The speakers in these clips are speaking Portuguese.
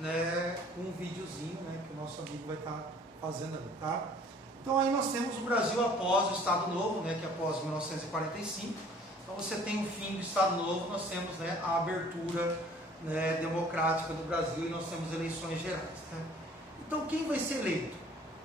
né, um videozinho, né, que o nosso amigo vai estar fazendo ali, tá? Então aí nós temos o Brasil após o Estado Novo, né, que é após 1945. Então você tem o fim do Estado Novo, nós temos, né, a abertura, né, democrática do Brasil e nós temos eleições gerais, né? Então quem vai ser eleito?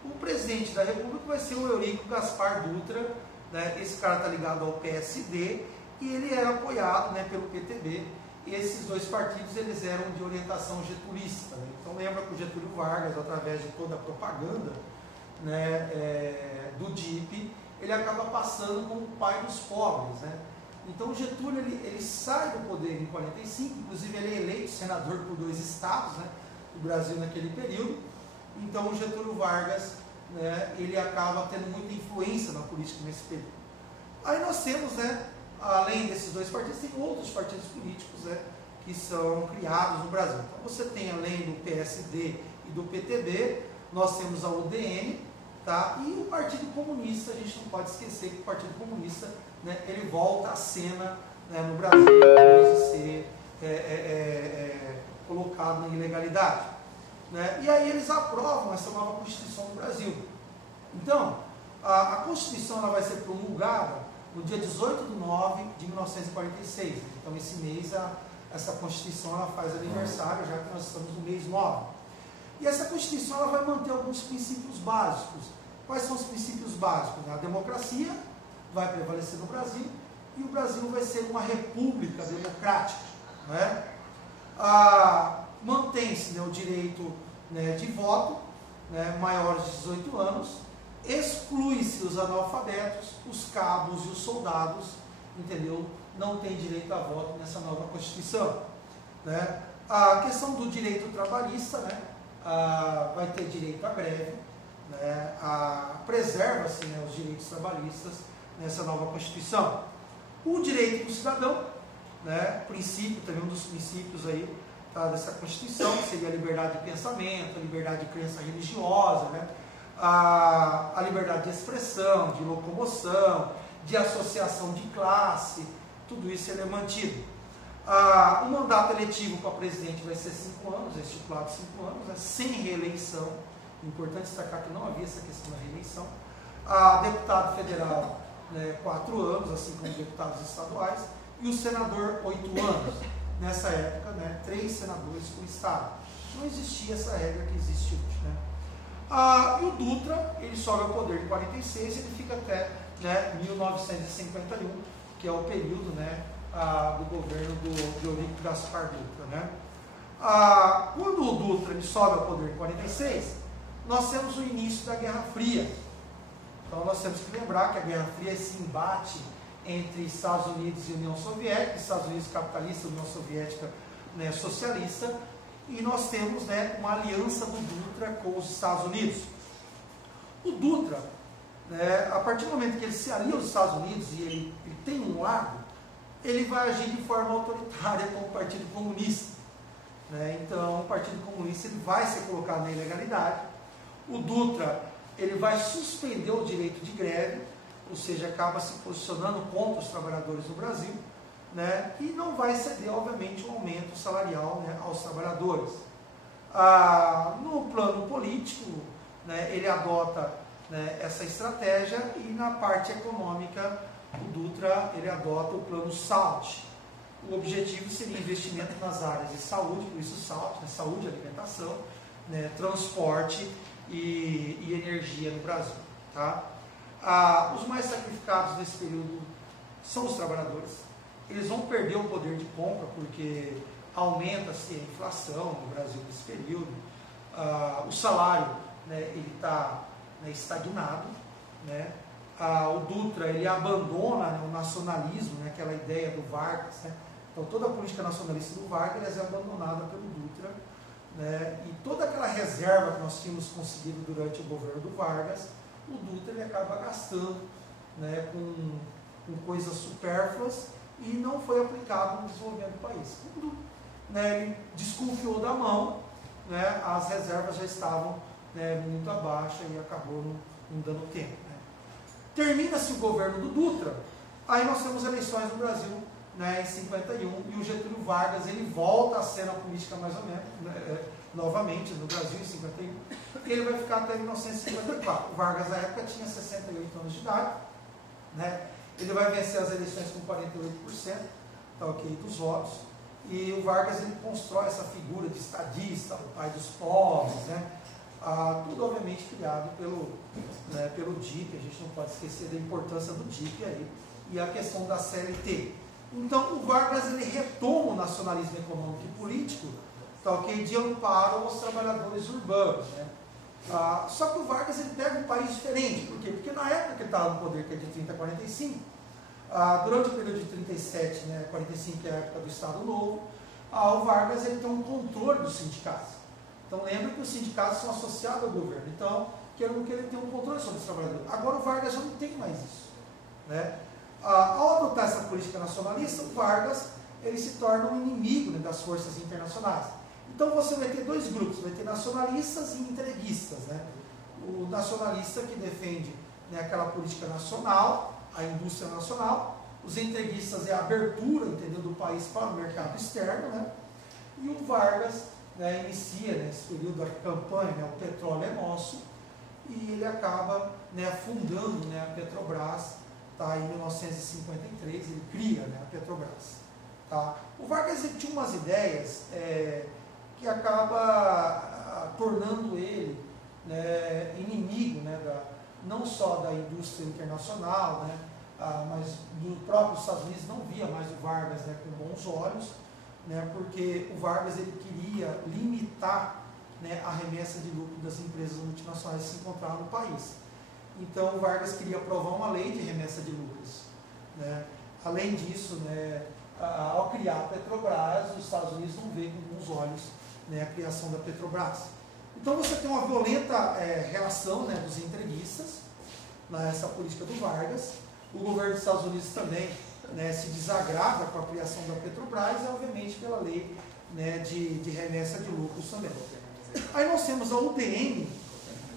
O presidente da República vai ser o Eurico Gaspar Dutra, né? Esse cara está ligado ao PSD e ele era apoiado, né, pelo PTB. E esses dois partidos eles eram de orientação getulista, né? Então lembra que o Getúlio Vargas, através de toda a propaganda, né, do DIP, ele acaba passando como o pai dos pobres, né? Então o Getúlio ele sai do poder em 45, inclusive ele é eleito senador por 2 estados, né, do Brasil naquele período. Então o Getúlio Vargas, né, ele acaba tendo muita influência na política nesse período. Aí nós temos, né, além desses 2 partidos, tem outros partidos políticos, né, que são criados no Brasil. Então você tem, além do PSD e do PTB, nós temos a UDN, tá? E o Partido Comunista, a gente não pode esquecer que o Partido Comunista, né, ele volta à cena, né, no Brasil depois de ser colocado na ilegalidade, né? E aí eles aprovam essa nova Constituição do Brasil. Então, a Constituição ela vai ser promulgada no dia 18 de 9 de 1946. Então, esse mês, essa Constituição ela faz aniversário, já que nós estamos no mês 9. E essa Constituição ela vai manter alguns princípios básicos. Quais são os princípios básicos? A democracia vai prevalecer no Brasil e o Brasil vai ser uma república democrática, né? Mantém-se, né, o direito, né, de voto, né, maiores de 18 anos, exclui-se os analfabetos, os cabos e os soldados, entendeu? Não tem direito a voto nessa nova Constituição, né? A questão do direito trabalhista, né, vai ter direito à greve, né, preserva-se, né, os direitos trabalhistas nessa nova Constituição. O direito do cidadão, né, princípio, também um dos princípios aí, tá, dessa Constituição, que seria a liberdade de pensamento, a liberdade de crença religiosa, né, a liberdade de expressão, de locomoção, de associação de classe, tudo isso ele é mantido. O mandato eletivo para presidente vai ser 5 anos, é estipulado 5 anos, né, sem reeleição. Importante destacar que não havia essa questão da reeleição. Deputado federal, né, 4 anos, assim como deputados estaduais, e o senador 8 anos. Nessa época, né, 3 senadores por estado. Não existia essa regra que existe hoje, né? E o Dutra, ele sobe ao poder em 46 e ele fica até, né, 1951, que é o período, né, do governo de Eurico Gaspar Dutra, né? Quando o Dutra ele sobe ao poder em 46, nós temos o início da Guerra Fria. Então nós temos que lembrar que a Guerra Fria é esse embate entre Estados Unidos e União Soviética, Estados Unidos capitalista, União Soviética, né, socialista, e nós temos, né, uma aliança do Dutra com os Estados Unidos. O Dutra, né, a partir do momento que ele se alia aos Estados Unidos e ele tem um lado, ele vai agir de forma autoritária com o Partido Comunista, né? Então o Partido Comunista ele vai ser colocado na ilegalidade. O Dutra ele vai suspender o direito de greve, ou seja, acaba se posicionando contra os trabalhadores no Brasil, né? E não vai ceder, obviamente, um aumento salarial, né, aos trabalhadores. No plano político, né, ele adota, né, essa estratégia, e na parte econômica, o Dutra ele adota o plano SALT. O objetivo seria investimento nas áreas de saúde, por isso SALT, né, saúde, alimentação, né, transporte e energia no Brasil, tá? Os mais sacrificados nesse período são os trabalhadores. Eles vão perder o poder de compra porque aumenta-se a inflação no Brasil nesse período. O salário, né, ele está, né, estagnado, né? O Dutra ele abandona, né, o nacionalismo, né, aquela ideia do Vargas, né? Então toda a política nacionalista do Vargas é abandonada pelo Dutra, né? E toda aquela reserva que nós tínhamos conseguido durante o governo do Vargas, o Dutra ele acaba gastando, né, com coisas supérfluas e não foi aplicado no desenvolvimento do país. Quando, né, ele desconfiou da mão, né, as reservas já estavam, né, muito abaixo e acabou não dando tempo, né. Termina-se o governo do Dutra, aí nós temos eleições no Brasil né, em 51, e o Getúlio Vargas ele volta à cena política mais ou menos, né, novamente no Brasil em 51, e ele vai ficar até 1954. O Vargas na época tinha 68 anos de idade, né, ele vai vencer as eleições com 48%, tá, ok, dos votos, e o Vargas ele constrói essa figura de estadista, o pai dos pobres, né, tudo obviamente criado pelo DIP. A gente não pode esquecer da importância do DIP aí, e a questão da CLT. Então o Vargas ele retoma o nacionalismo econômico e político, tá, ok, de amparo aos trabalhadores urbanos, né? Só que o Vargas ele pega um país diferente. Por quê? Porque na época que ele estava no poder, que é de 30 a 45, durante o período de 37, né, 45, que é a época do Estado Novo, o Vargas ele tem um controle dos sindicatos. Então lembra que os sindicatos são associados ao governo. Então, quer ou não quer, ele tem um controle sobre os trabalhadores. Agora o Vargas já não tem mais isso, né? Ao adotar essa política nacionalista, o Vargas ele se torna um inimigo, né, das forças internacionais. Então você vai ter dois grupos, vai ter nacionalistas e entreguistas, né? O nacionalista que defende, né, aquela política nacional, a indústria nacional. Os entreguistas é a abertura, entendeu, do país para o mercado externo, né? E o Vargas, né, inicia nesse período da campanha, né, o petróleo é nosso, e ele acaba, né, fundando, né, a Petrobras, tá, em 1953, ele cria, né, a Petrobras. Tá. O Vargas ele tinha umas ideias que acaba tornando ele, né, inimigo, né, não só da indústria internacional, né, mas do próprio Estados Unidos não via mais o Vargas, né, com bons olhos, né, porque o Vargas ele queria limitar, né, a remessa de lucro das empresas multinacionais que se encontravam no país. Então o Vargas queria aprovar uma lei de remessa de lucros, né. Além disso, né, ao criar a Petrobras, os Estados Unidos não veem com bons olhos, né, a criação da Petrobras. Então você tem uma violenta relação, né, dos entreguistas nessa política do Vargas. O governo dos Estados Unidos também, né, se desagrada com a criação da Petrobras e obviamente pela lei, né, de remessa de lucros também. Aí nós temos a UDN,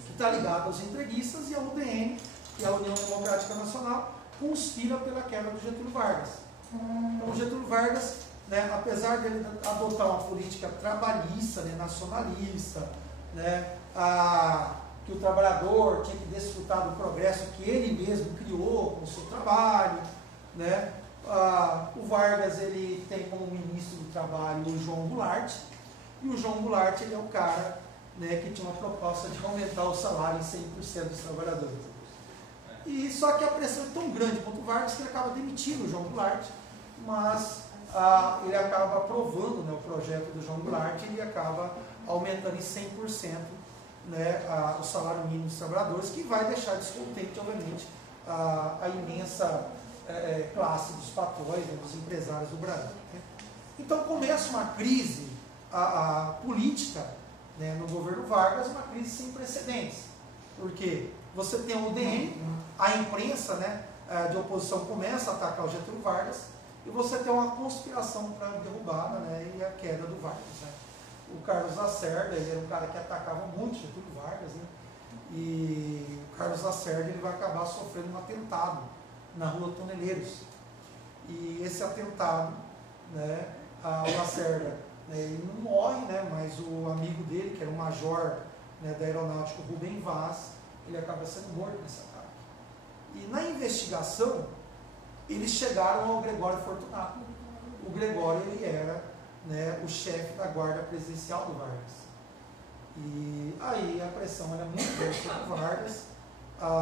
que está ligada aos entreguistas, e a UDN, que é a União Democrática Nacional, conspira pela queda do Getúlio Vargas. Então o Getúlio Vargas, né, apesar de ele adotar uma política trabalhista, né, nacionalista, né, que o trabalhador tinha que desfrutar do progresso que ele mesmo criou com o seu trabalho, né, o Vargas ele tem como ministro do trabalho o João Goulart, e o João Goulart ele é o cara, né, que tinha uma proposta de aumentar o salário em 100% dos trabalhadores. E só que a pressão é tão grande quanto o Vargas que ele acaba demitindo o João Goulart, mas ele acaba aprovando, né, o projeto do João Goulart, e ele acaba aumentando em 100%, né, o salário mínimo dos trabalhadores, que vai deixar descontente, obviamente, a imensa classe dos patrões, né, dos empresários do Brasil, né? Então começa uma crise política, né, no governo Vargas, uma crise sem precedentes, porque você tem o UDN, a imprensa, né, de oposição começa a atacar o Getúlio Vargas, e você tem uma conspiração para a derrubada, né, e a queda do Vargas, né? O Carlos Lacerda, ele era um cara que atacava muito o Getúlio Vargas, né? E o Carlos Lacerda ele vai acabar sofrendo um atentado na rua Toneleiros. E esse atentado, né, o Lacerda, né, ele não morre, né, mas o amigo dele, que era o major, né, da aeronáutica, Rubem Vaz, ele acaba sendo morto nesse ataque. E na investigação, eles chegaram ao Gregório Fortunato. O Gregório ele era, né, o chefe da guarda presidencial do Vargas. E aí a pressão era muito grande sobre o Vargas,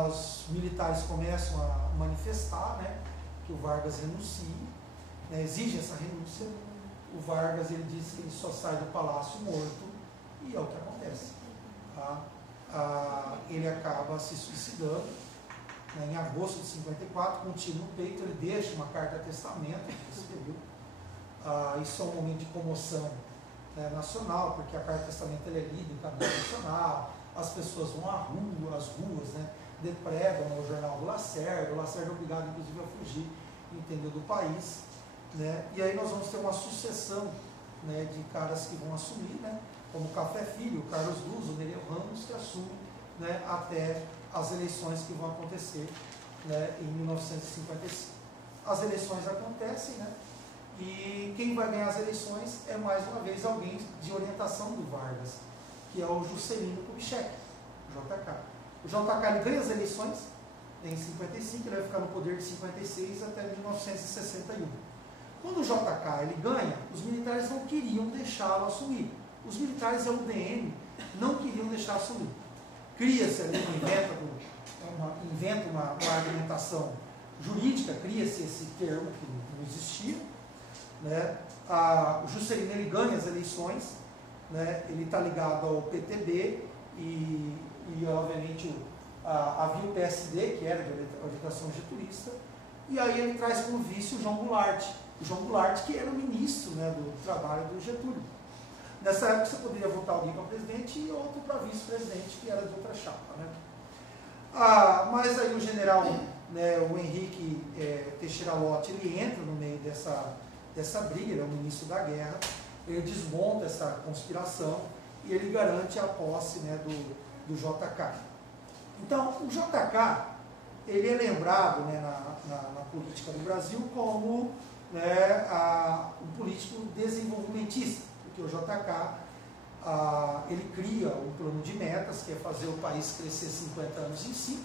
os militares começam a manifestar, né, que o Vargas renuncie, né, exige essa renúncia. O Vargas ele diz que ele só sai do palácio morto, e é o que acontece. Tá? Ele acaba se suicidando, né, em agosto de 54, com um tiro no peito. Ele deixa uma carta testamento nesse período. Isso é um momento de comoção, né, nacional, porque a carta testamento é lida em cadeia nacional, as pessoas vão às ruas, né, depredam o jornal do Lacerda. O Lacerda é obrigado inclusive a fugir, entendeu, do país, né, e aí nós vamos ter uma sucessão, né, de caras que vão assumir, né, como o Café Filho, o Carlos Luz, o Nereu Ramos, que assume, né, até as eleições que vão acontecer, né, em 1955. As eleições acontecem, né, E quem vai ganhar as eleições é mais uma vez alguém de orientação do Vargas, que é o Juscelino Kubitschek, o JK. O JK ele ganha as eleições em 55, ele vai ficar no poder de 56 até 1961. Quando o JK ele ganha, os militares não queriam deixá-lo assumir. Os militares e a UDN não queriam deixar assumir. Cria-se ali, inventa uma argumentação jurídica, cria-se esse termo que não existia. Né? O Juscelino ele ganha as eleições, né? Ele está ligado ao PTB e obviamente, havia o PSD, que era de orientação getulista, e aí ele traz como vice o João Goulart. O João Goulart, que era o ministro, né, do trabalho do Getúlio. Nessa época você poderia votar alguém para presidente e outro para vice-presidente, que era de outra chapa. Né? Mas aí o general, né, o Henrique Teixeira Lott, ele entra no meio dessa briga, ele é o ministro da guerra, ele desmonta essa conspiração e ele garante a posse, né, do JK. Então, o JK, ele é lembrado, né, na política do Brasil como, né, um político desenvolvimentista, porque o JK ele cria um plano de metas, que é fazer o país crescer 50 anos em 5.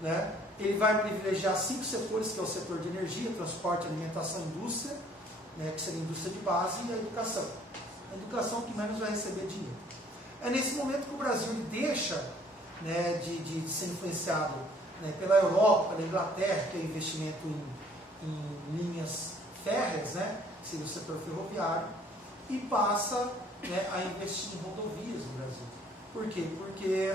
Né? Ele vai privilegiar 5 setores, que é o setor de energia, transporte, alimentação e indústria, né, que seria a indústria de base, e a educação. A educação que menos vai receber dinheiro. É nesse momento que o Brasil ele deixa, né, de ser influenciado, né, pela Europa, pela Inglaterra, que é investimento em linhas férreas, né, que seria o setor ferroviário, e passa, né, a investir em rodovias no Brasil. Por quê? Porque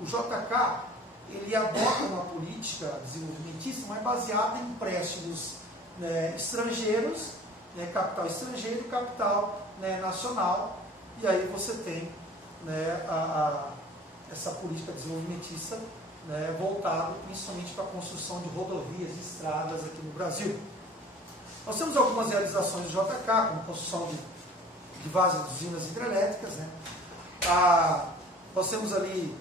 o JK ele adota uma política desenvolvimentista, mas baseada em empréstimos, né, estrangeiros, né, capital estrangeiro, capital, né, nacional, e aí você tem, né, essa política desenvolvimentista, né, voltada principalmente para a construção de rodovias e estradas aqui no Brasil. Nós temos algumas realizações do JK, como construção de vasos de usinas hidrelétricas. Né? Nós temos ali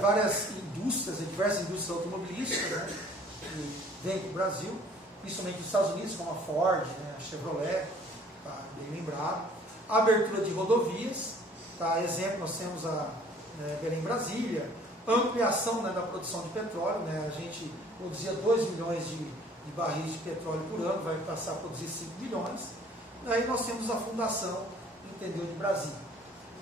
várias indústrias, diversas indústrias automobilísticas, né, que vêm para o Brasil, principalmente nos Estados Unidos, como a Ford, né, a Chevrolet, tá, bem lembrado. A abertura de rodovias, tá, exemplo, nós temos a Belém-Brasília, ampliação, né, da produção de petróleo, né, a gente produzia 2 milhões de barris de petróleo por ano, vai passar a produzir 5 milhões. Aí nós temos a fundação, entendeu, de Brasília.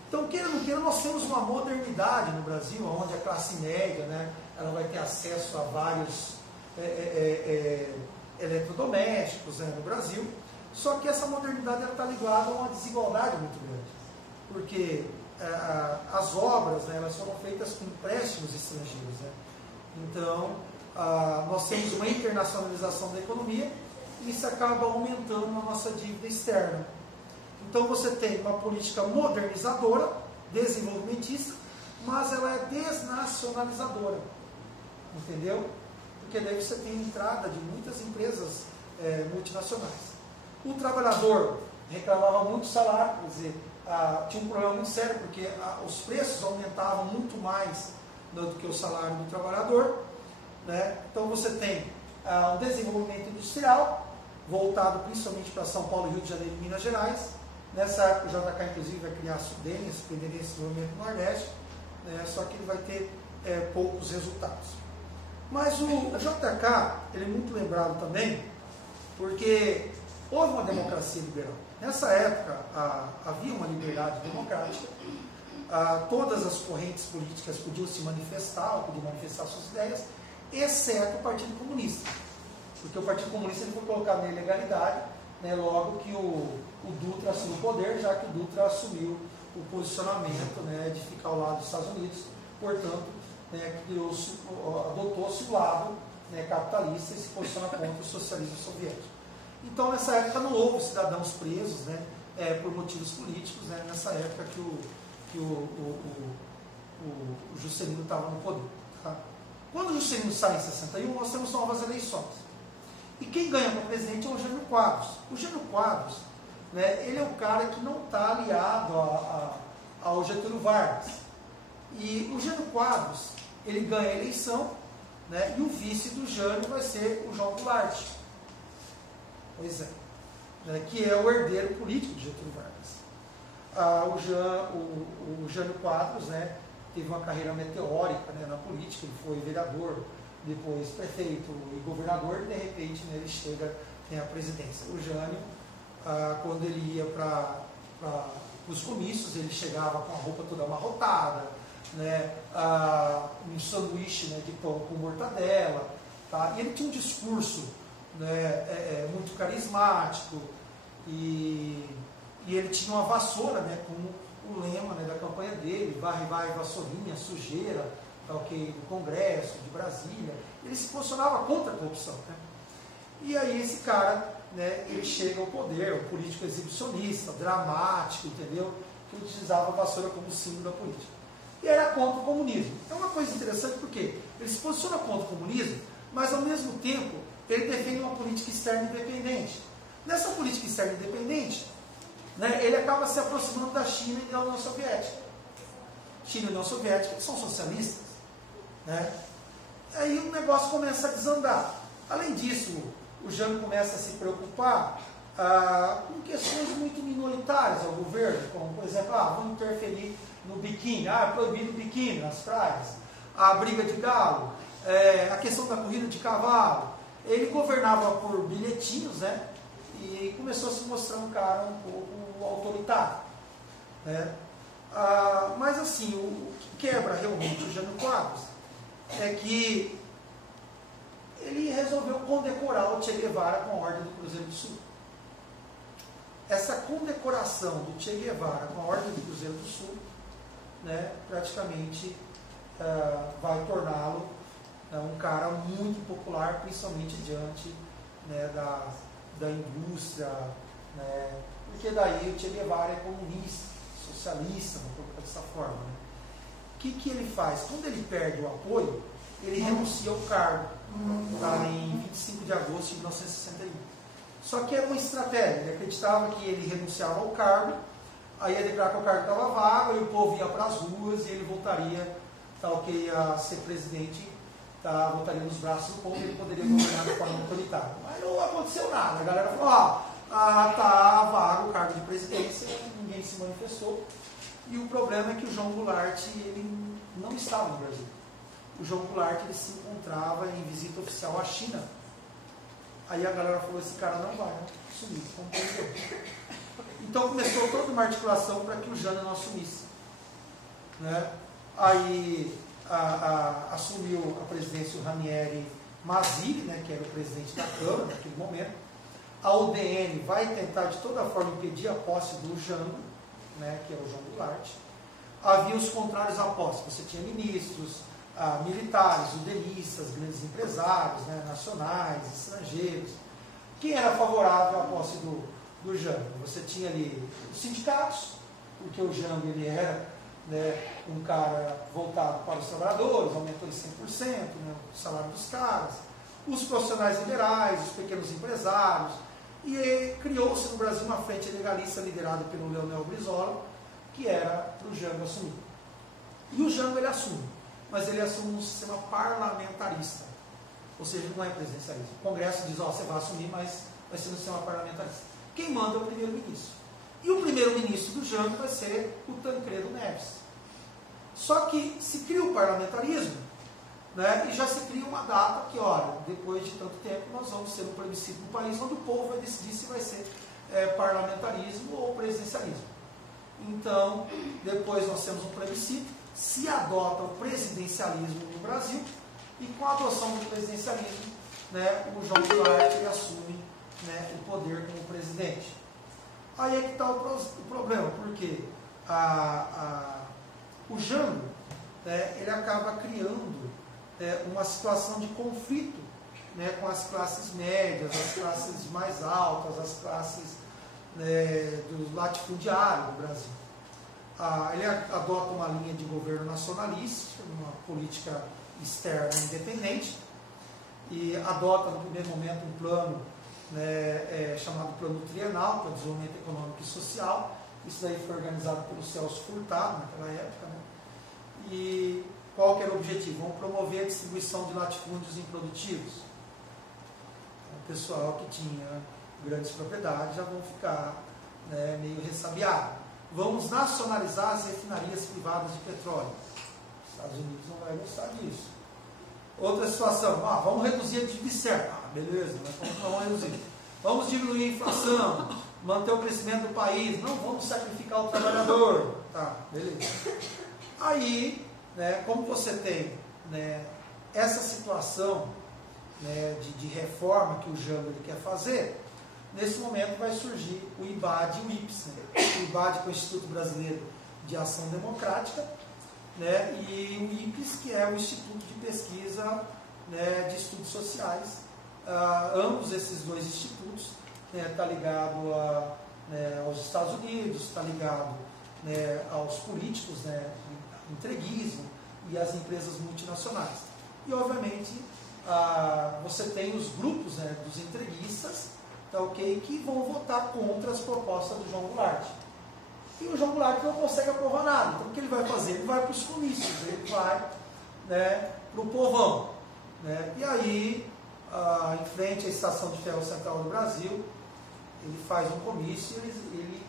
Então, queira ou não queira, nós temos uma modernidade no Brasil, onde a classe média, né, ela vai ter acesso a vários eletrodomésticos, né, no Brasil. Só que essa modernidade está ligada a uma desigualdade muito grande, porque as obras, né, elas foram feitas com empréstimos estrangeiros. Né? Então, nós temos uma internacionalização da economia e isso acaba aumentando a nossa dívida externa. Então você tem uma política modernizadora, desenvolvimentista, mas ela é desnacionalizadora, entendeu? Porque daí você tem a entrada de muitas empresas multinacionais. O trabalhador reclamava muito do salário, quer dizer, tinha um problema muito sério, porque os preços aumentavam muito mais do que o salário do trabalhador. Né? Então você tem um desenvolvimento industrial, voltado principalmente para São Paulo, Rio de Janeiro e Minas Gerais. Nessa época o JK inclusive vai criar a Sudene, a Superintendência de Desenvolvimento do Nordeste, né? Só que ele vai ter poucos resultados. Mas o JK ele é muito lembrado também porque houve uma democracia liberal. Nessa época havia uma liberdade democrática, todas as correntes políticas podiam se manifestar, podiam manifestar suas ideias, exceto o Partido Comunista. Porque o Partido Comunista ele foi colocado na ilegalidade, né, logo que o Dutra assumiu o poder, já que o Dutra assumiu o posicionamento, né, de ficar ao lado dos Estados Unidos, portanto, né, adotou-se o lado, né, capitalista e se posiciona contra o socialismo soviético. Então, nessa época não houve cidadãos presos, né, por motivos políticos, né, nessa época que o Juscelino estava no poder. Tá? Quando o Juscelino sai em 61, nós temos novas eleições. E quem ganha para presidente é o Jânio Quadros. O Jânio Quadros, né, ele é um cara que não está aliado ao Getúlio Vargas. E o Jânio Quadros, ele ganha a eleição, né, e o vice do Jânio vai ser o João Goulart. Pois é. Né, que é o herdeiro político de Getúlio Vargas. O Jânio Quadros, né, teve uma carreira meteórica, né, na política, ele foi vereador, depois prefeito e governador, e de repente, né, ele chega, tem a presidência. O Jânio, quando ele ia para os comícios, ele chegava com a roupa toda amarrotada, né, um sanduíche, né, de pão com mortadela, tá? E ele tinha um discurso, né, muito carismático, e ele tinha uma vassoura, né, com o lema, né, da campanha dele: varre, vai, vassourinha, sujeira, tá, ok, do Congresso, de Brasília. Ele se posicionava contra a corrupção, né? E aí esse cara, né, ele chega ao poder, um político exibicionista, dramático, entendeu? Que utilizava a vassoura como símbolo da política. E era contra o comunismo. É uma coisa interessante porque ele se posiciona contra o comunismo, mas ao mesmo tempo ele defende uma política externa independente. Nessa política externa independente, né, ele acaba se aproximando da China e da União Soviética. China e União Soviética são socialistas, né? Aí o negócio começa a desandar. Além disso, o Jânio começa a se preocupar com questões muito minoritárias ao governo, como, por exemplo, vamos interferir no biquíni, é proibido o biquíni nas praias, a briga de galo, a questão da corrida de cavalo. Ele governava por bilhetinhos, né? E começou a se mostrar um cara um pouco autoritário, né? Mas assim, o que quebra realmente o Jânio Quadros é que ele resolveu condecorar o Che Guevara com a Ordem do Cruzeiro do Sul. Essa condecoração do Che Guevara com a Ordem do Cruzeiro do Sul, né, praticamente vai torná-lo um cara muito popular, principalmente diante, né, da indústria, né, porque daí o Che Guevara é comunista, socialista, vamos colocar dessa forma, né? O que ele faz? Quando ele perde o apoio, ele renuncia ao cargo, tá, em 25 de agosto de 1961. Só que era uma estratégia, ele acreditava que ele renunciava ao cargo, aí ia declarar que o cargo estava vago, e o povo ia para as ruas, e ele voltaria, tá, ok, a ser presidente, tá, voltaria nos braços do povo, e ele poderia governar de forma autoritária. Mas não aconteceu nada, a galera falou: tá vago o cargo de presidência, ninguém se manifestou. E o problema é que o João Goulart, ele não estava no Brasil. O João Goulart, ele se encontrava em visita oficial à China. Aí a galera falou: esse cara não vai, né? Sumiu, compreendeu? Então começou toda uma articulação para que o Jânio não assumisse, né? Aí assumiu a presidência o Ranieri Mazzilli, né, que era o presidente da Câmara naquele momento. A UDN vai tentar de toda forma impedir a posse do Jango, né, que é o João Goulart. Havia os contrários à posse. Você tinha ministros, militares, udenistas, grandes empresários, né, nacionais, estrangeiros. Quem era favorável à posse do Jango? Você tinha ali os sindicatos, porque o Jango ele era, né, um cara voltado para os trabalhadores, aumentou em 100%, né, o salário dos caras. Os profissionais liberais, os pequenos empresários. E criou-se no Brasil uma frente legalista liderada pelo Leonel Brizola, que era para o Jango assumir. E o Jango ele assume, mas ele assume um sistema parlamentarista, ou seja, não é presidencialismo. O Congresso diz: você vai assumir, mas vai ser um sistema parlamentarista. Quem manda é o primeiro-ministro. E o primeiro-ministro do Jango vai ser o Tancredo Neves. Só que se cria o parlamentarismo, né, e já se cria uma data que, olha, depois de tanto tempo nós vamos ter um plebiscito no país onde o povo vai decidir se vai ser parlamentarismo ou presidencialismo. Então, depois nós temos um plebiscito, se adota o presidencialismo no Brasil, e com a adoção do presidencialismo, né, o João Goulart assume, né, o poder como presidente. Aí é que está o problema, porque o Jango, né, ele acaba criando uma situação de conflito, né, com as classes médias, as classes mais altas, as classes, né, do latifundiário do Brasil. Ele adota uma linha de governo nacionalista, uma política externa independente, e adota no primeiro momento um plano, né, chamado Plano Trienal para o Desenvolvimento Econômico e Social. Isso daí foi organizado pelo Celso Furtado naquela época, né? E qual que era o objetivo? Vamos promover a distribuição de latifúndios improdutivos. O pessoal que tinha, grandes propriedades já vão ficar, né, meio ressabiados. Vamos nacionalizar as refinarias privadas de petróleo. Os Estados Unidos não vai gostar disso. Outra situação, vamos reduzir a dívida externa. Beleza, mas vamos reduzir. Vamos diminuir a inflação, manter o crescimento do país. Não vamos sacrificar o trabalhador. Tá, beleza. Aí, né, como você tem, né, essa situação, né, de reforma que o Jango ele quer fazer, nesse momento vai surgir o IBAD e o IPS. Né? O IBAD, que é o Instituto Brasileiro de Ação Democrática, né, e o IPS, que é o Instituto de Pesquisa, né, de Estudos Sociais. Ambos esses dois institutos está, né, ligado né, aos Estados Unidos, está ligado, né, aos políticos, né, entreguismo e às empresas multinacionais. E, obviamente, você tem os grupos, né, dos entreguistas, tá, okay, que vão votar contra as propostas do João Goulart. E o João Goulart não consegue aprovar nada. Então, o que ele vai fazer? Ele vai para os comícios, ele vai, né, para o povão. Né? E aí, em frente à Estação de Ferro Central do Brasil, ele faz um comício e ele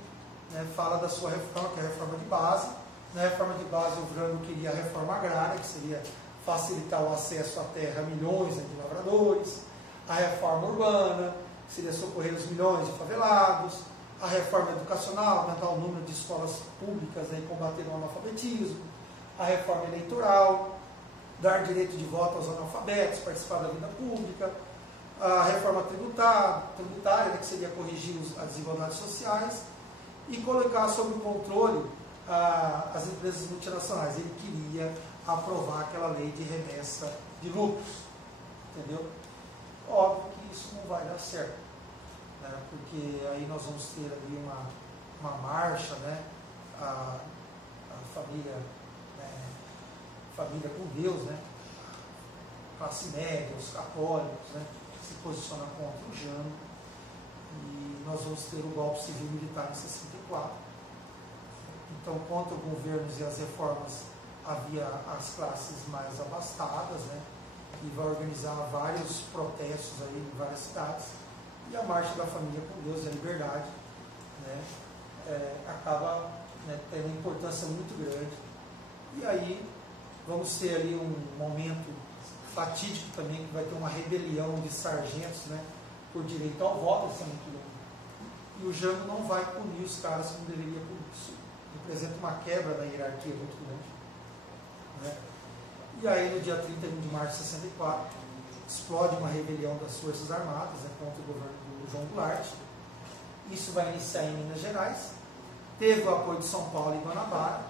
né, fala da sua reforma, que é a reforma de base. Na reforma de base, o Vrano queria a reforma agrária, que seria facilitar o acesso à terra a milhões de lavradores, a reforma urbana, que seria socorrer os milhões de favelados, a reforma educacional, aumentar o número de escolas públicas, né, e combater o analfabetismo, a reforma eleitoral, dar direito de voto aos analfabetos, participar da vida pública, a reforma tributária, né, que seria corrigir as desigualdades sociais, e colocar sob o controle as empresas multinacionais. Ele queria aprovar aquela lei de remessa de lucros, entendeu? Óbvio que isso não vai dar certo, né? Porque aí nós vamos ter ali uma marcha, né? A família, né? Família com Deus, né? Classe média, os católicos, né? Se posiciona contra o Jango, e nós vamos ter o golpe civil militar em 64. Então, contra os governos e as reformas, havia as classes mais abastadas, né, que vai organizar vários protestos aí em várias cidades, e a Marcha da Família com Deus e a Liberdade, né, acaba, né, tendo uma importância muito grande. E aí vamos ter ali um momento fatídico também, que vai ter uma rebelião de sargentos, né, por direito ao voto, isso é muito longo. E o Jango não vai punir os caras como deveria punir. Isso representa uma quebra da hierarquia muito grande. Né? E aí, no dia 31 de março de 64, explode uma rebelião das Forças Armadas, né, contra o governo do João Goulart. Isso vai iniciar em Minas Gerais. Teve o apoio de São Paulo e Guanabara.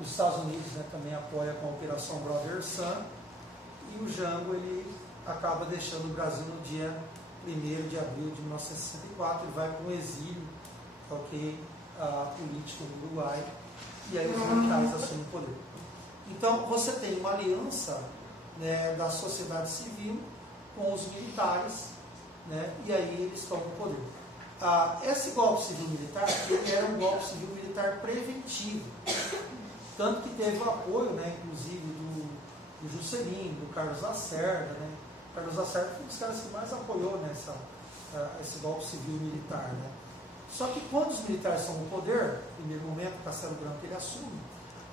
Os Estados Unidos, né, também apoiam com a Operação Brother Sun. E o Jango ele acaba deixando o Brasil no dia 1º de abril de 1964. Ele vai para um exílio, okay, político no Uruguai. E aí os militares assumem o poder. Então, você tem uma aliança, né, da sociedade civil com os militares, né, e aí eles tomam o poder. Esse golpe civil militar, ele era um golpe civil militar preventivo, tanto que teve o apoio, né, inclusive do Juscelino, do Carlos Lacerda, né. O Carlos Lacerda foi um dos caras que mais apoiou esse golpe civil militar, né. Só que quando os militares estão no poder, no primeiro momento, o Castelo Branco ele assume,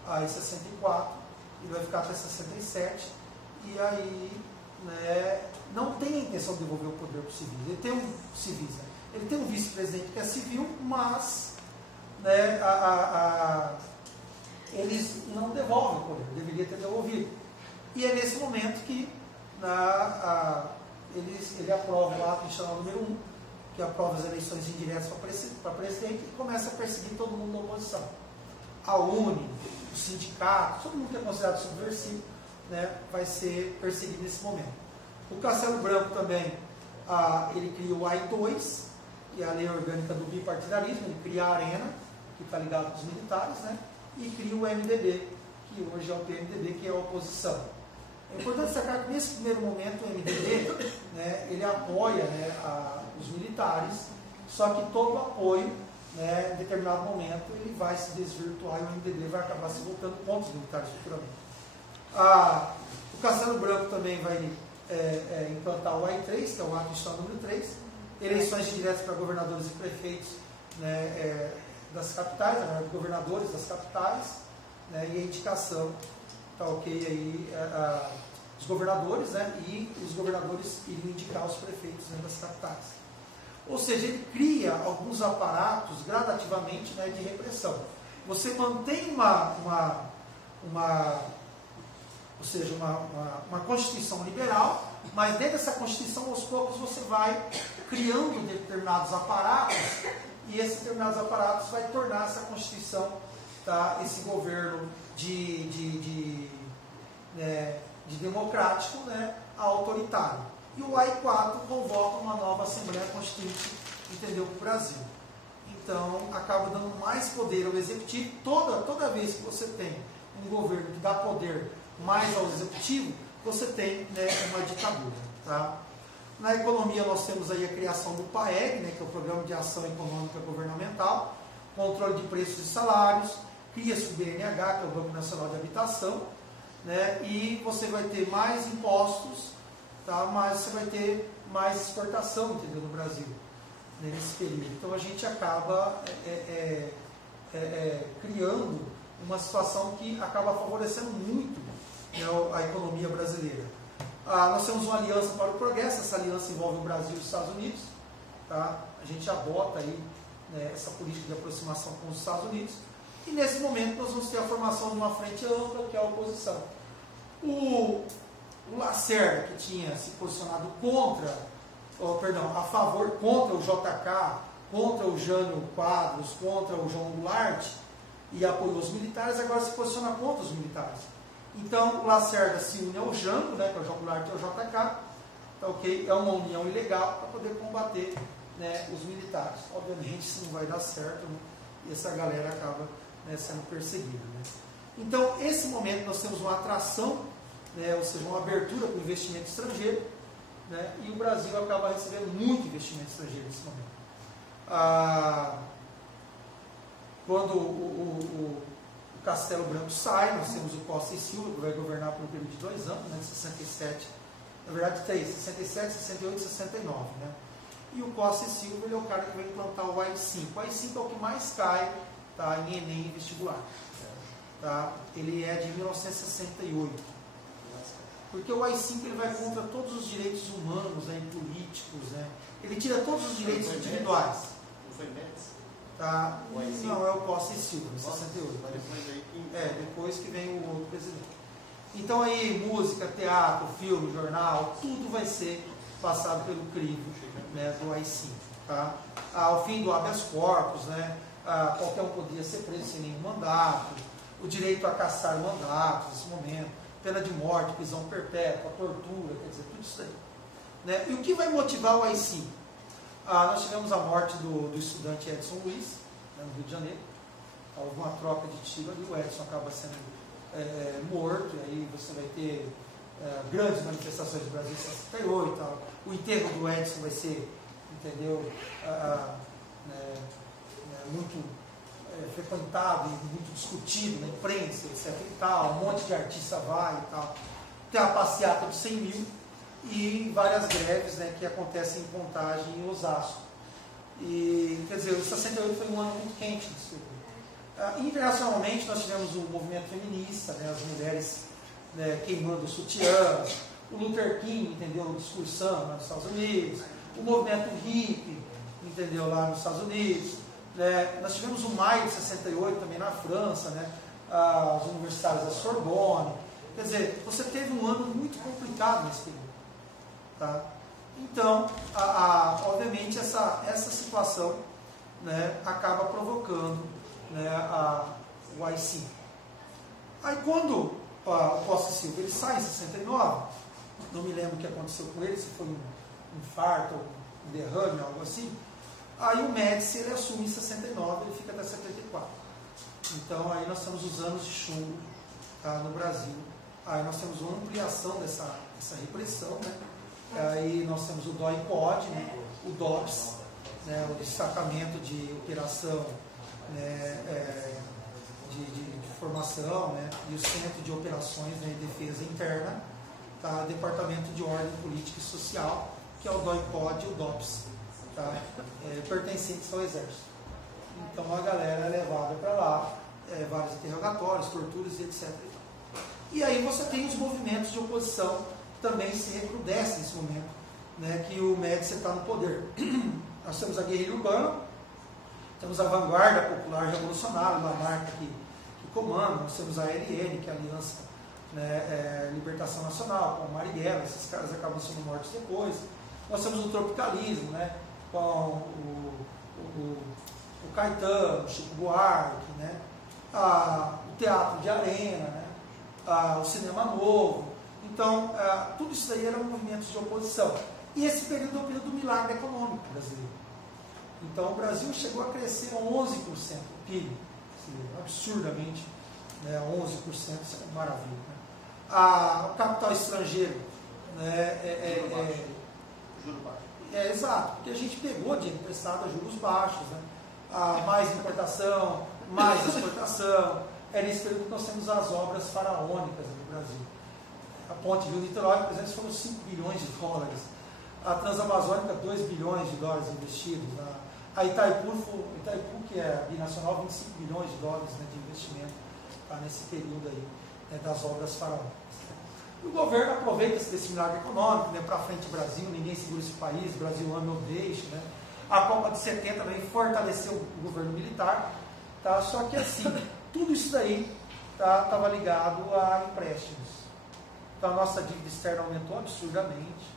aí em 64, ele vai ficar até 67, e aí, né, não tem a intenção de devolver o poder para os civis. Ele tem ele tem um vice-presidente que é civil, mas, né, eles não devolvem o poder, deveria ter devolvido. E é nesse momento que ele aprova o ato institucional número 1, que aprova as eleições indiretas para presidente, e começa a perseguir todo mundo da oposição. A UNE, o sindicato, todo mundo que é considerado subversivo, né, vai ser perseguido nesse momento. O Castelo Branco também, ele cria o AI2, que é a lei orgânica do bipartidarismo, ele cria a Arena, que está ligado com os militares, né, e cria o MDB, que hoje é o PMDB, que é a oposição. É importante destacar que nesse primeiro momento o MDB, né, ele apoia, né, os militares, só que todo o apoio, né, em determinado momento ele vai se desvirtuar e o MDB vai acabar se voltando contra os militares futuramente. O Castelo Branco também vai implantar o AI3, que é o ato institucional número 3. eleições diretas para governadores e prefeitos, né, das capitais, né, governadores das capitais, né, e a indicação, tá ok, aí, dos governadores, né, e os governadores iriam indicar os prefeitos, né, das capitais. Ou seja, ele cria alguns aparatos gradativamente, né, de repressão. Você mantém uma Constituição liberal, mas dentro dessa Constituição, aos poucos, você vai criando determinados aparatos, e esses determinados aparatos vai tornar essa Constituição, tá, esse governo de democrático, né, a autoritário. E o AI-4 convoca uma nova Assembleia Constituinte, entendeu, para o Brasil. Então, acaba dando mais poder ao Executivo. Toda vez que você tem um governo que dá poder mais ao Executivo, você tem, né, uma ditadura. Tá? Na economia, nós temos aí a criação do PAEG, né, que é o Programa de Ação Econômica Governamental, controle de preços e salários, cria-se o BNH, que é o Banco Nacional de Habitação, né, e você vai ter mais impostos, tá, mas você vai ter mais exportação, entendeu, no Brasil, né, nesse período. Então a gente acaba criando uma situação que acaba favorecendo muito, né, a economia brasileira. Nós temos uma aliança para o progresso, essa aliança envolve o Brasil e os Estados Unidos. Tá? A gente adota aí, né, essa política de aproximação com os Estados Unidos. E nesse momento nós vamos ter a formação de uma frente ampla, que é a oposição. O Lacerda, que tinha se posicionado a favor, contra o JK, contra o Jânio Quadros, contra o João Goulart, e apoiou os militares, agora se posiciona contra os militares. Então, o Lacerda se une ao Jango, né, que é o João Goulart e ao JK, tá, okay? É uma união ilegal para poder combater, né, os militares. Obviamente, isso não vai dar certo, né, e essa galera acaba, né, sendo perseguida. Né. Então, esse momento nós temos uma atração, né, ou seja, uma abertura para o investimento estrangeiro, né, e o Brasil acaba recebendo muito investimento estrangeiro nesse momento. Quando o Castelo Branco sai, nós temos o Costa e Silva, que vai governar por um período de 2 anos, né, de 67, na verdade 3, 67, 68 e 69. Né? E o Costa e Silva, ele é o cara que vai implantar o AI-5. O AI-5 é o que mais cai, tá, em Enem e vestibular. Tá? Ele é de 1968. Porque o AI-5 ele vai contra todos os direitos humanos, né, e políticos. Né? Ele tira todos os direitos individuais. Não foi Médici? Tá? Não, é o Costa e Silva, em 68. Depois que vem o outro presidente. Então aí, música, teatro, filme, jornal, tudo vai ser passado pelo crivo, né, do AI-5. Tá? Ao fim do habeas corpus, né, qualquer um podia ser preso sem nenhum mandato, o direito a caçar mandatos nesse momento, pena de morte, prisão perpétua, tortura, quer dizer, tudo isso aí. Né? E o que vai motivar o AI-5? Nós tivemos a morte do estudante Edson Luiz, né, no Rio de Janeiro. Houve uma troca de tiro ali, o Edson acaba sendo morto, e aí você vai ter grandes manifestações do Brasil em 68. Tal. O enterro do Edson vai ser, entendeu, muito frequentado e muito discutido na imprensa, etc. E tal. Um monte de artista vai e tal. Tem a passeata dos 100 mil. E várias greves, né, que acontecem em Contagem e em Osasco. E, quer dizer, o 68 foi um ano muito quente disso. Internacionalmente, nós tivemos o movimento feminista, né, as mulheres, né, queimando o sutiã, o Luther King, entendeu, discursão lá nos Estados Unidos, o movimento hippie, entendeu, lá nos Estados Unidos. Né, nós tivemos o maio de 68 também na França, né, as universidades da Sorbonne. Quer dizer, você teve um ano muito complicado nesse período. Tá? Então, obviamente, essa situação, né, acaba provocando, né, o AI-5. Aí, quando o Costa e Silva ele sai em 69, não me lembro o que aconteceu com ele, se foi um infarto, um derrame, algo assim. Aí o Médici ele assume em 69, ele fica até 74. Então, aí nós temos os anos de chumbo, tá, no Brasil. Aí nós temos uma ampliação dessa repressão, né? Aí nós temos o DOI-CODE, né, o DOPS, né, o destacamento de operação, né, de formação, né, e o Centro de Operações, né, de Defesa Interna, tá, Departamento de Ordem Política e Social, que é o DOI-CODE e o DOPS. tá? Pertencentes ao exército. Então a galera é levada para lá, vários interrogatórios, torturas e etc. E aí você tem os movimentos de oposição também se recrudescem nesse momento, né, que o Médici está no poder. Nós temos a guerrilha urbana, temos a vanguarda popular revolucionária, Lamarck que comanda, nós temos a ALN, que é a Aliança, né, Libertação Nacional, com o Marighella, esses caras acabam sendo mortos depois. Nós temos o tropicalismo, né, com o Caetano, o Chico Buarque, né, o teatro de arena, né, o cinema novo. Então, tudo isso aí eram movimentos de oposição. E esse período é o período do milagre econômico brasileiro. Então, o Brasil chegou a crescer 11% o PIB, absurdamente, né, 11%, isso é maravilha. Né? O capital estrangeiro, né, Juro baixo. Exato, porque a gente pegou dinheiro emprestado a juros baixos, né? Mais importação, mais exportação. É nesse período que nós temos as obras faraônicas no Brasil. A ponte Rio-Niterói, por exemplo, foram 5 bilhões de dólares. A Transamazônica, 2 bilhões de dólares investidos. A Itaipu, que é binacional, 25 bilhões de dólares, né, de investimento, tá, nesse período aí, né, das obras faraônicas. E o governo aproveita-se desse milagre econômico, né, para frente Brasil, ninguém segura esse país, Brasil ama ou deixa, né. A Copa de 70 também fortaleceu o governo militar, tá, só que assim, tudo isso daí estava ligado a empréstimos. Então a nossa dívida externa aumentou absurdamente,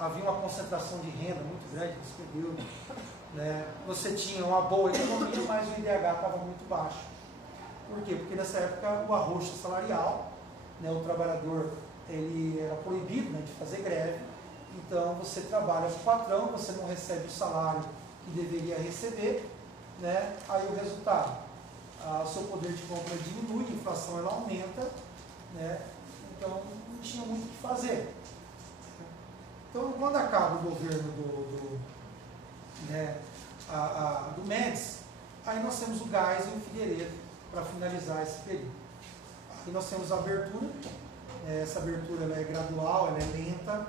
havia uma concentração de renda muito grande nesse período, né. Você tinha uma boa economia, mas o IDH estava muito baixo. Por quê? Porque nessa época o arrocho salarial, né, o trabalhador ele era proibido, né, de fazer greve, então você trabalha com o patrão, você não recebe o salário que deveria receber, né, aí o resultado, o seu poder de compra diminui, a inflação ela aumenta, né, então não tinha muito o que fazer. Então quando acaba o governo do Médici, aí nós temos o Geisel e o Figueiredo para finalizar esse período. Aqui nós temos a abertura, essa abertura ela é gradual, ela é lenta,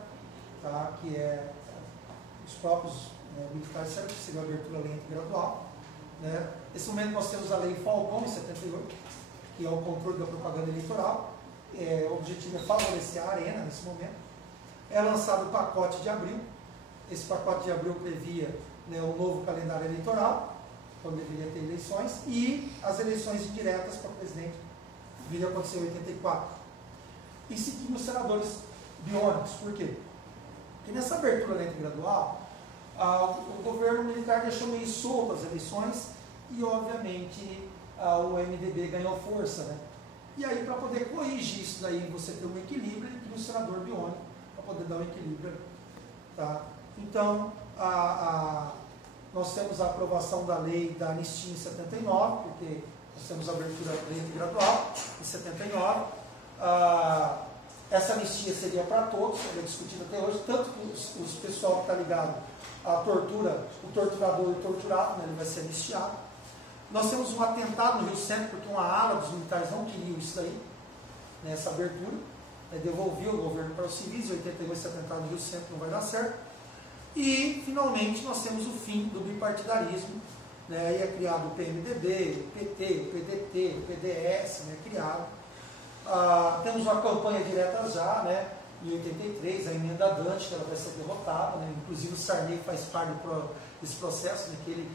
tá? Que é os próprios militares sabem que seria a abertura lenta e gradual. Né? Nesse momento nós temos a Lei Falcão, em 78, que é o controle da propaganda eleitoral. O objetivo é favorecer a arena nesse momento. É lançado o pacote de abril. Esse pacote de abril previa, né, o novo calendário eleitoral, quando deveria ter eleições, e as eleições indiretas para presidente viria a acontecer em 84. E seguimos os senadores biônicos. Por quê? Porque nessa abertura lenta e gradual, o governo militar deixou meio solto as eleições e, obviamente, o MDB ganhou força. Né? E aí, para poder corrigir isso daí, você ter um equilíbrio, ele cria um senador biônico para poder dar um equilíbrio. Tá? Então, nós temos a aprovação da lei da anistia em 79, porque nós temos a abertura lenta e gradual em 79. Essa anistia seria para todos, ela é discutida até hoje, tanto que o pessoal que está ligado à tortura, o torturador e o torturado, né, ele vai ser anistiado. Nós temos um atentado no Rio Centro, porque uma ala dos militares não queria isso daí, nessa abertura, devolveu o governo para os civis, em 82 esse atentado no Rio Centro não vai dar certo. E, finalmente, nós temos o fim do bipartidarismo, né, e é criado o PMDB, o PT, o PDT, o PDS, né, criado. Temos uma campanha direta já, né, em 83, a emenda Dante, que ela vai ser derrotada, né, inclusive o Sarney faz parte desse processo, né, que ele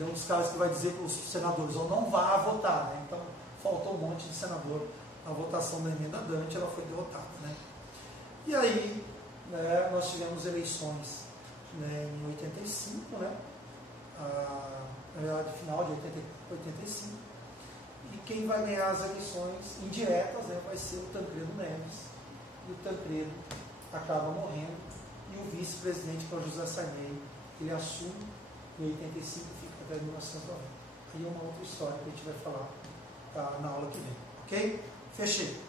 é um dos caras que vai dizer para os senadores, ou não vá votar, né, então faltou um monte de senador na votação da emenda Dante, ela foi derrotada. Né. E aí, né, nós tivemos eleições, né, em 85, né, na verdade, final de 85, e quem vai ganhar as eleições indiretas, né, vai ser o Tancredo Neves, e o Tancredo acaba morrendo, e o vice-presidente, que é o José Sarney, ele assume em 85 e fica até 1990. Aí é uma outra história que a gente vai falar, tá, na aula que vem, ok? Fechei.